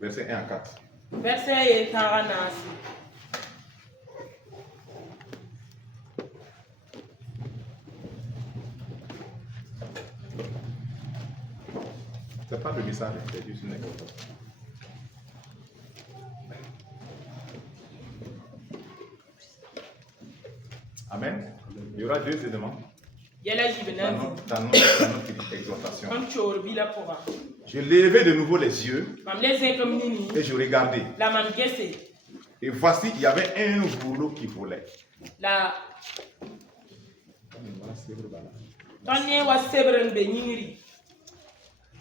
Verset 1 à 4. Verset Taranasi. C'est pas le message, c'est juste une exhortation. Amen. Il y aura deux éléments dans notre exhortation. Je levai de nouveau les yeux et je regardais. Et voici, il y avait un rouleau qui volait.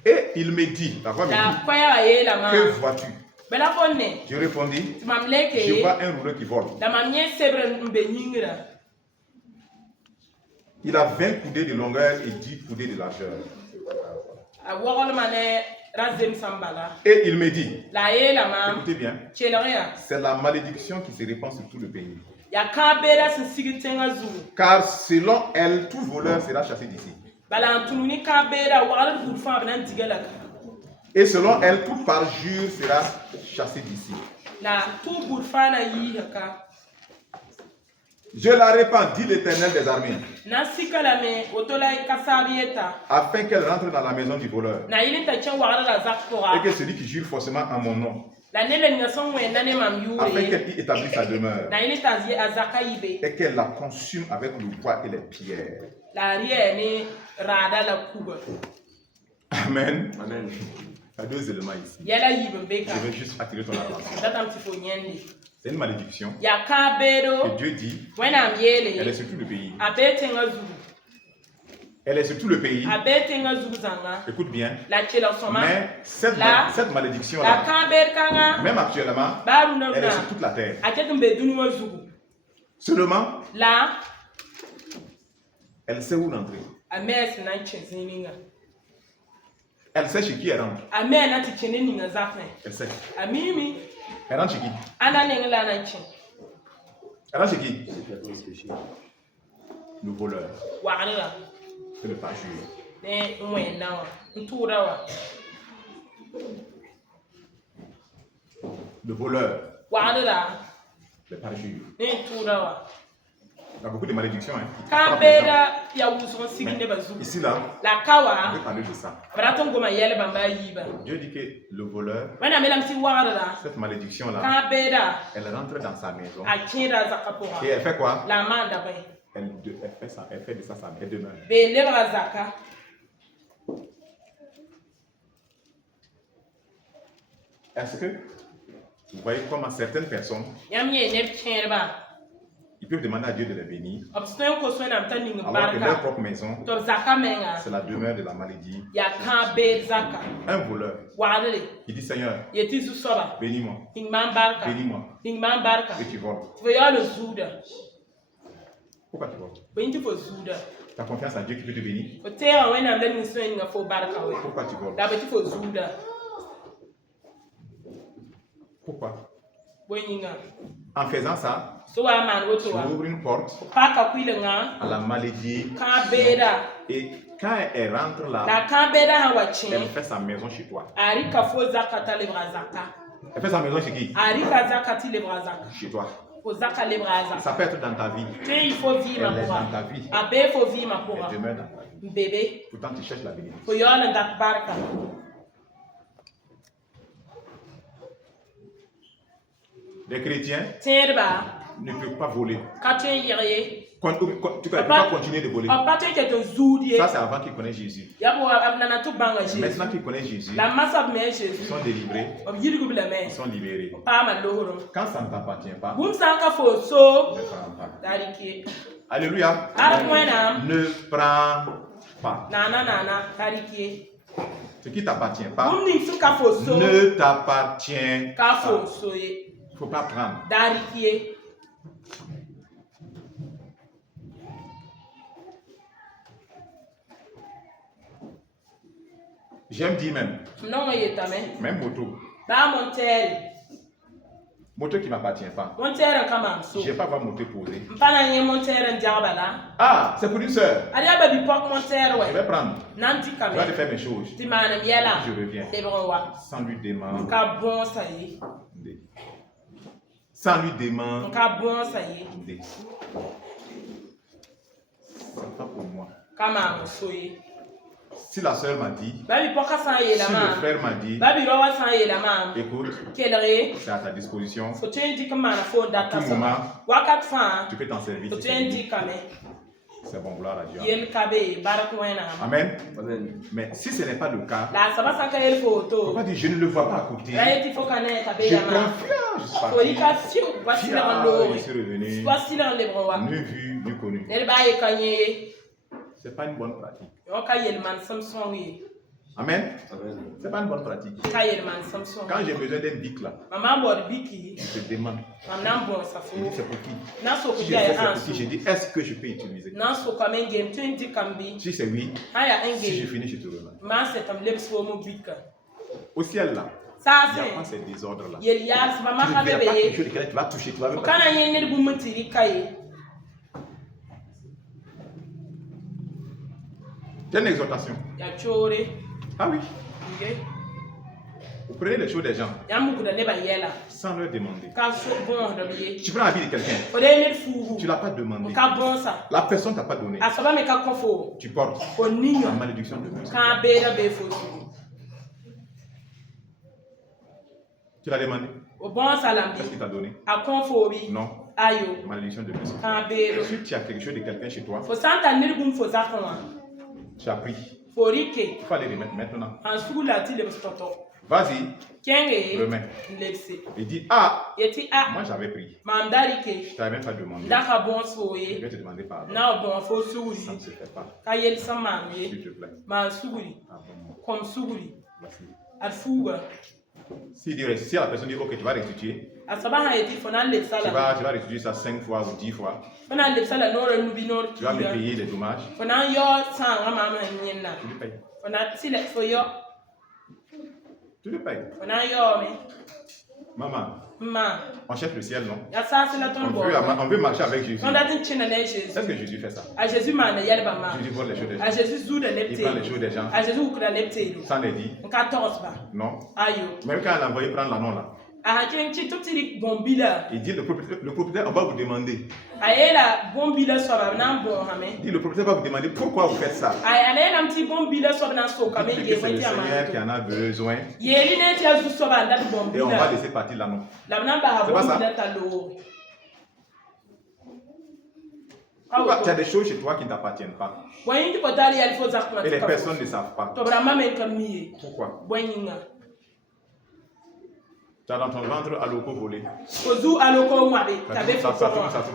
Et il me dit, la voix me dit, que vois-tu? Je répondis, je vois un rouleau qui vole. Il a 20 coudées de longueur et 10 coudées de largeur. Et il me dit, écoutez bien, c'est la malédiction qui se répand sur tout le pays. Car selon elle, tout voleur sera chassé d'ici. Et selon elle, tout parjure sera chassé d'ici. Je la répands, dit l'Éternel des armées, afin qu'elle rentre dans la maison du voleur. Et que celui qui jure faussement en mon nom, afin qu'elle y établisse sa demeure, et qu'elle la consume avec le bois et les pierres. Amen. Amen. Il y a deux éléments ici. Je vais juste attirer ton attention. C'est une malédiction que Dieu dit, elle est sur tout le pays. Elle est sur tout le pays. Écoute bien. Mais cette malédiction-là, même actuellement, elle est sur toute la terre. Seulement, elle sait où rentrer. Elle sait chez qui elle rentre. Elle sait. Elle rentre chez qui? Elle rentre chez qui? Le voleur. C'est le parjure. Le voleur. Le parjure. Il y a beaucoup de malédictions. Hein, ici, là, on veut parler de ça. Dieu dit que le voleur, cette malédiction-là, elle rentre dans sa maison. Et elle fait quoi? Elle fait de ça sa demeure. Est-ce que vous voyez comment certaines personnes, ils peuvent demander à Dieu de les bénir, alors que leur propre maison, c'est la demeure de la maladie. Un voleur, il dit Seigneur, bénis-moi, bénis-moi, et tu voles. Pourquoi tu voles? Ta confiance en Dieu qui peut te bénir. Pourquoi tu voles? Pourquoi? En faisant ça, tu ouvres une porte à la maladie. Et quand elle rentre là, elle fait sa maison chez toi. Elle fait sa maison chez qui? Chez toi. Ça peut être dans ta vie. Elle est dans ta vie. Elle demeure dans ta vie. Pourtant, tu cherches la bénédiction. Les chrétiens ne peuvent pas voler. Tu peux pas continuer de voler. Ça, c'est avant qu'ils connaissent Jésus. Maintenant qu'ils connaissent Jésus, ils sont délivrés. Ils sont libérés. Quand ça ne t'appartient pas, ne prends pas. Alléluia. Ne prends pas. Ce qui ne t'appartient pas ne t'appartient pas. Il ne faut pas prendre. J'aime dire même. Même moto. Moteur qui ne m'appartient pas. Je ne vais pas avoir moteur posé. Ah, c'est pour une soeur. Je vais prendre. Je vais aller faire mes choses. Je reviens. Sans lui demander. Sans lui demander. C'est pas pour moi. Si la soeur m'a dit, si le frère m'a dit, écoute, c'est à ta disposition. À tout moment, tu peux t'en servir. C'est bon, gloire à Dieu. Amen. Mais si ce n'est pas le cas, pourquoi dire je ne le vois pas à côté? J'ai confiance. Je suis revenu. Ni vu, ni connu. C'est pas une bonne pratique. Amen. C'est pas une bonne pratique. Quand j'ai besoin d'un bic là, je te demande. C'est pour qui? Si je sais c'est pour qui, je dis est-ce que je peux utiliser? Si c'est oui, si je finis, je te remets. Au ciel là, il n'y a pas ces désordres là. Tu ne verras pas quelque chose de tu vas toucher, tu vas même pas. C'est une exhortation. Ah oui. Vous prenez les choses des gens sans leur demander. Tu prends la vie de quelqu'un, tu ne l'as pas demandé. La personne ne t'a pas donné. Tu portes la malédiction de Dieu. Tu l'as demandé. Qu'est-ce qu'il t'a donné? Non. Malédiction de Dieu. Si tu as quelque chose de quelqu'un chez toi, tu as pris. Il faut aller remettre maintenant. Vas-y, remets. Il dit, ah, moi j'avais pris. Je t'avais même pas demandé. Je vais te demander pardon. Ça ne se fait pas. S'il te plaît. Si la personne dit, ok, tu vas restituer. Tu vas restituer ça 5 fois ou 10 fois. Tu vas me payer les dommages. Tu le payes. Maman, on cherche le ciel, non? On veut marcher avec Jésus. Est-ce que Jésus fait ça? Jésus vole les choses des gens. Il prend les choses des gens. Ça n'est dit. Non. Même quand elle a envoyé prendre l'anneau là. Il dit le propriétaire, on va vous demander. Il dit le propriétaire va vous demander pourquoi vous faites ça. C'est le Seigneur qui en a besoin. Et on va laisser partir l'anneau. C'est pas ça? Tu as des choses chez toi qui ne t'appartiennent pas. Et les personnes ne savent pas. Pourquoi? Tu as dans ton ventre à l'eau volé. Ça tourne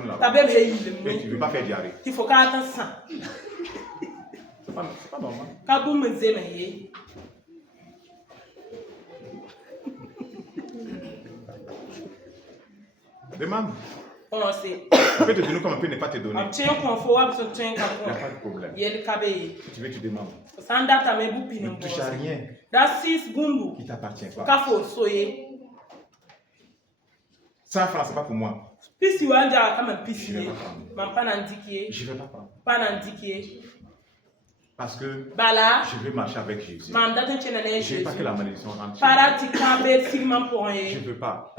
là. Et tu ne veux pas faire diarrhée. C'est pas normal. Demande. On peut te donner comme on peut ne pas te donner. Il n'y a pas de problème. Si tu veux, tu demandes. Ne touche à rien qui ne t'appartient pas. 100 francs, ce n'est pas pour moi. Je ne vais pas prendre. Je ne vais pas prendre. Parce que je veux marcher avec Jésus. Je ne veux pas que la malédiction rentre. Je ne veux pas.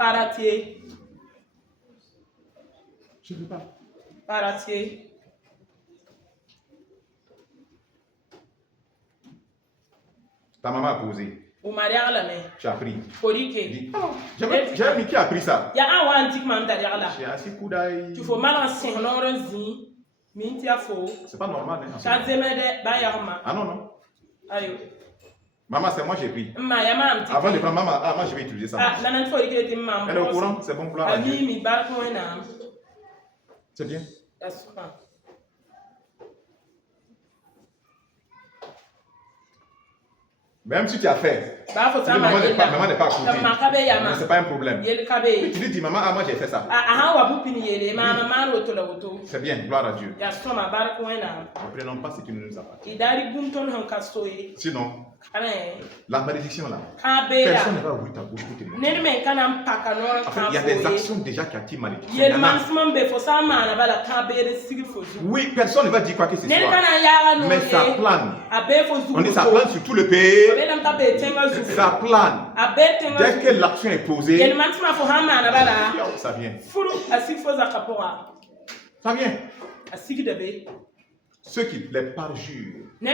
Je ne veux pas. Ta maman a posé. Tu as pris. Dis, oh, j'ai mis qui a pris ça? J'ai assis coup d'ail. C'est pas normal. Hein, ah non, non. Maman, c'est moi j'ai pris. Avant de prendre maman, moi je vais utiliser ça. Elle est au courant, c'est bon pour la. C'est bien. Même si tu as fait, maman n'est pas à côté. Ce n'est pas un problème. Et tu lui dis, maman, moi j'ai fait ça. C'est bien, gloire à Dieu. Ne prenons pas ce qui ne nous appartient. Sinon, La malédiction là, personne ne va ouvrir ta bouche pour témoigner. Il y a des actions déjà qui attirent malédiction. Oui, personne ne va dire quoi que ce soit. Mais ça plane. On dit ça plane sur tout le pays. Ça plane. Dès que l'action est posée, ça vient. Ça vient. Ceux qui les parjurent. Tu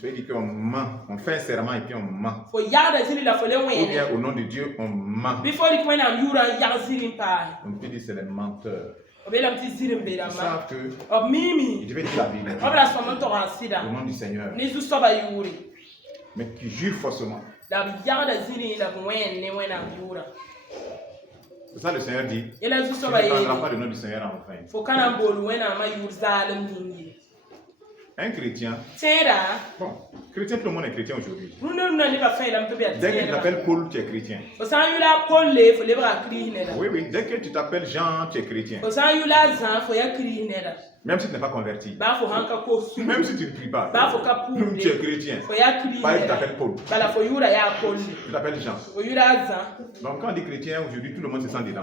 veux dire qu'on ment, on fait un serment et puis on ment. Ou bien au nom de Dieu, on ment. On peut dire c'est les menteurs. Ils savent que ils devaient dire la vérité au nom du Seigneur. Mais qui jurent faussement. C'est ça le Seigneur dit. Tu ne prendras pas le nom du Seigneur en vain. Un chrétien. Bon, chrétien, tout le monde est chrétien aujourd'hui. Dès que tu t'appelles Paul, tu es chrétien. Oui, oui. Dès que tu t'appelles Jean, tu es chrétien. Même si tu n'es pas converti. Même si tu ne pries pas. Tu es chrétien. Pareil, tu t'appelles Paul. Tu t'appelles Jean. Donc quand on dit chrétien, aujourd'hui, tout le monde se sent dedans.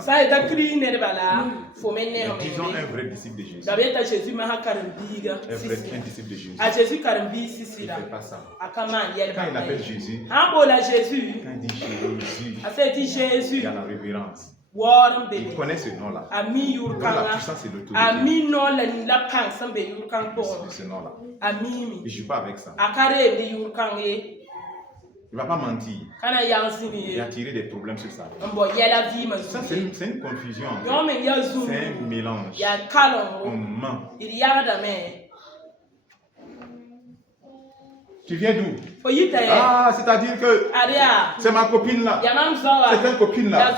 Disons un vrai disciple de Jésus. Un disciple de Jésus. Il ne fait pas ça. Quand il appelle Jésus, quand il dit Jésus, il y a la révérence. Il connaît ce nom-là. Donc la puissance et l'autorité. C'est ce nom-là. Il ne joue pas avec ça. Il ne va pas mentir. Il a tiré des problèmes sur ça. Ça, c'est une confusion. C'est un mélange. On ment. Tu viens d'où? Ah, c'est-à-dire que c'est ma copine là. C'est une copine là.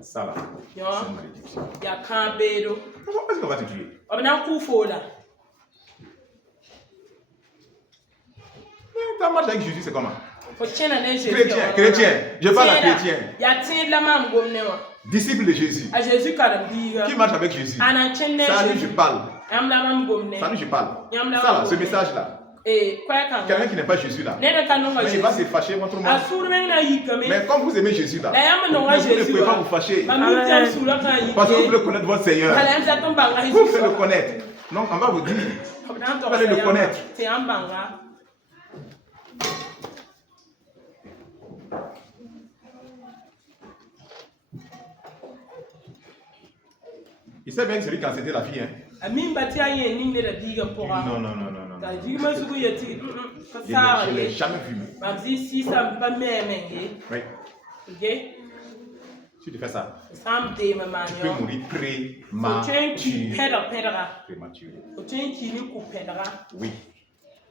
Ça là, c'est une malédiction. Est-ce qu'on va te tuer? Ta marche avec Jésus, c'est comment? Chrétien. Je parle à chrétien. Disciple de Jésus. Qui marche avec Jésus? Salut, je parle. Salut, je parle. Ça là, ce message là. Quelqu'un qui n'est pas Jésus là, mais il va se fâcher contre moi. Mais comme vous aimez Jésus là, vous ne pouvez pas vous fâcher. Parce que vous voulez connaître votre Seigneur. Vous voulez le connaître. Donc on va vous dire, vous allez le connaître. Il sait bien que celui qui a c'était la fille. Hein? Non. Je ne l'ai jamais vu. Oui. Si tu fais ça, tu peux mourir prématuré. Oui.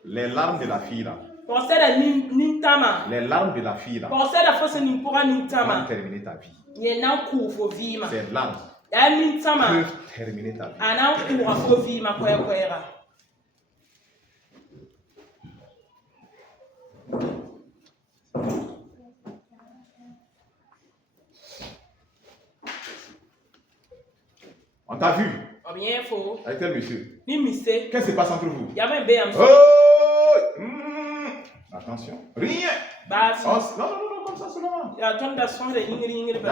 Les larmes de la fille là. Les larmes de la fille là vont terminer ta vie. Ces larmes peuvent terminer ta vie. On t'a vu avec quel monsieur? Qu'est-ce qui se passe entre vous? Oh! Attention. Rien. Oh, non, comme ça seulement. Il n'y a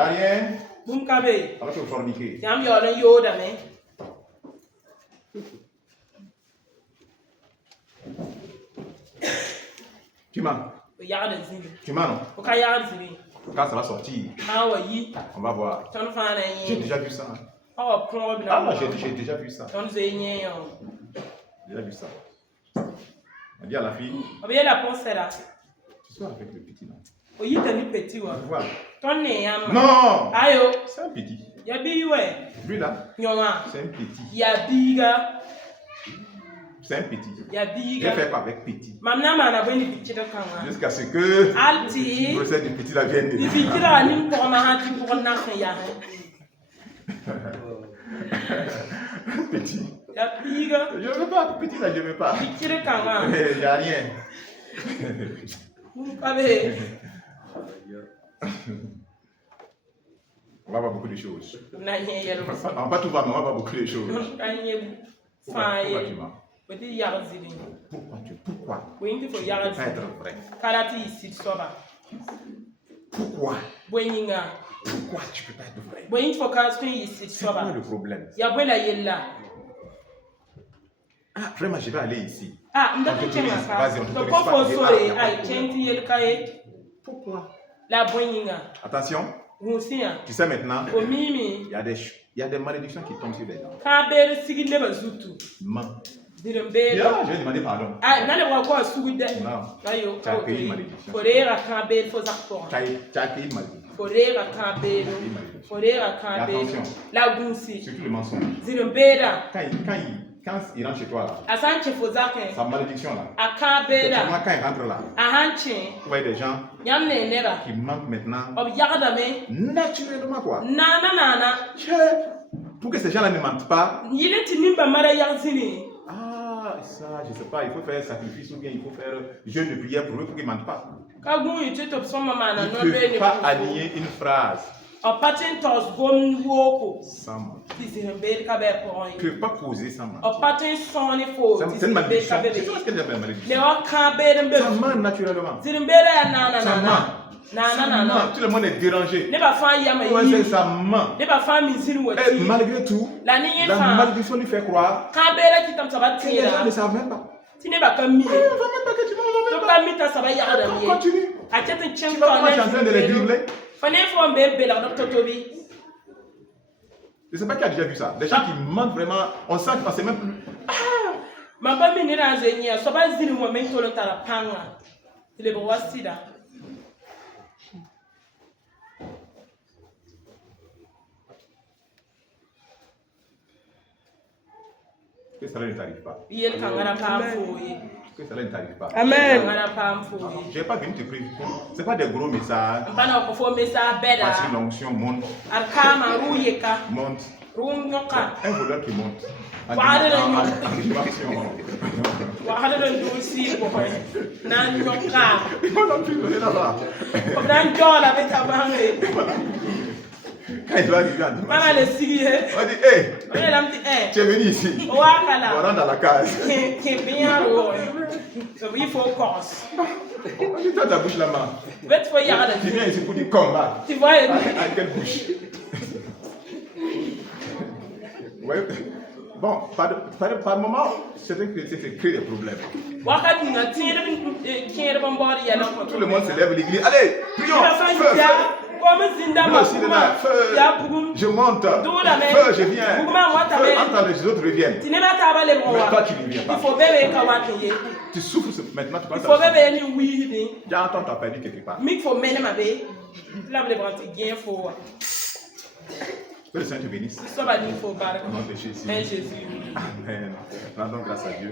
rien. On va te forniquer. Tu mens. Tu mens, non? Quand ça va sortir, on va voir. J'ai déjà vu ça. Ah non, j'ai déjà vu ça. J'ai déjà vu ça. On dit à la fille, tu sois avec le petit là. Voilà. Non! C'est un petit. Lui là, c'est un petit. C'est un petit. Je fais pas avec petit. Jusqu'à ce que le procès du petit là vienne de petit. Je ne veux pas, petit là, je ne veux pas. Il n'y a rien. On va voir beaucoup de choses. On va pas tout voir, mais on va voir beaucoup de choses. Pourquoi tu mens? Pourquoi? Oui, il faut y aller. Ça être vrai. Kalati ici soba. Pourquoi? Boyinga. Pourquoi tu peux pas être vrai? Boyin faut qu'à ici C'est quoi soba. le problème? Ya bola yella. Ah, vraiment, je vais aller ici. Ah, on te vas-y, on te Pourquoi? La boyinga. Attention. Tu sais maintenant, il y a des malédictions qui tombent sur les gens. Ment. Je vais demander pardon. Ah, non, tu as accueilli une malédiction. Tu as accueilli une malédiction. Attention. Surtout le mensonge. Quand il rentre chez toi là, sa malédiction là, quand il rentre là, tu vois des gens qui mentent maintenant naturellement quoi. Pour que ces gens là ne mentent pas, ça je sais pas, il faut faire sacrifice ou bien il faut faire jeûne de prière pour eux pour qu'ils ne mentent pas. Ils ne peuvent pas aligner une phrase sans mentir. Ils ne peuvent pas causer sans mentir. C'est une malédiction. C'est ce qu'elle appelle malédiction. Ça ment naturellement. Ça ment. Tout le monde est dérangé. Ça ment. Malgré tout, la malédiction lui fait croire que les gens ne savent même pas. On ne va même pas que tu m'en continue. Tu vas comment tu es en train de les dribbler. Je ne sais pas qui a déjà vu ça. Des gens qui mentent vraiment, on sent que c'est même plus. Que cela ne t'arrive pas. Que cela ne t'arrive pas. Amen. Je n'ai pas venu te prier. Ce n'est pas des gros messages. Parce que l'onction monte. Monte. Un voleur qui monte. Quand il va arriver en dimanche, on dit, hey, tu es venu ici. On rentre dans la case. Il faut corse. On dit, toi, ta bouche la main. Tu viens ici pour dire combat. Tu vois, avec quelle bouche? Ouais. Bon, par moment, c'est vrai que c'est créer des problèmes. Tout le monde se lève à l'église. Allez, prions. Je monte. Feu, je viens. Feu, entends les autres reviennent. Mais toi, tu ne viens pas. Tu souffres maintenant, tu penses à ça. Tu as entendu, tu as perdu quelque part. Que le Seigneur te bénisse. Au nom de Jésus. Amen. Rendons grâce à Dieu.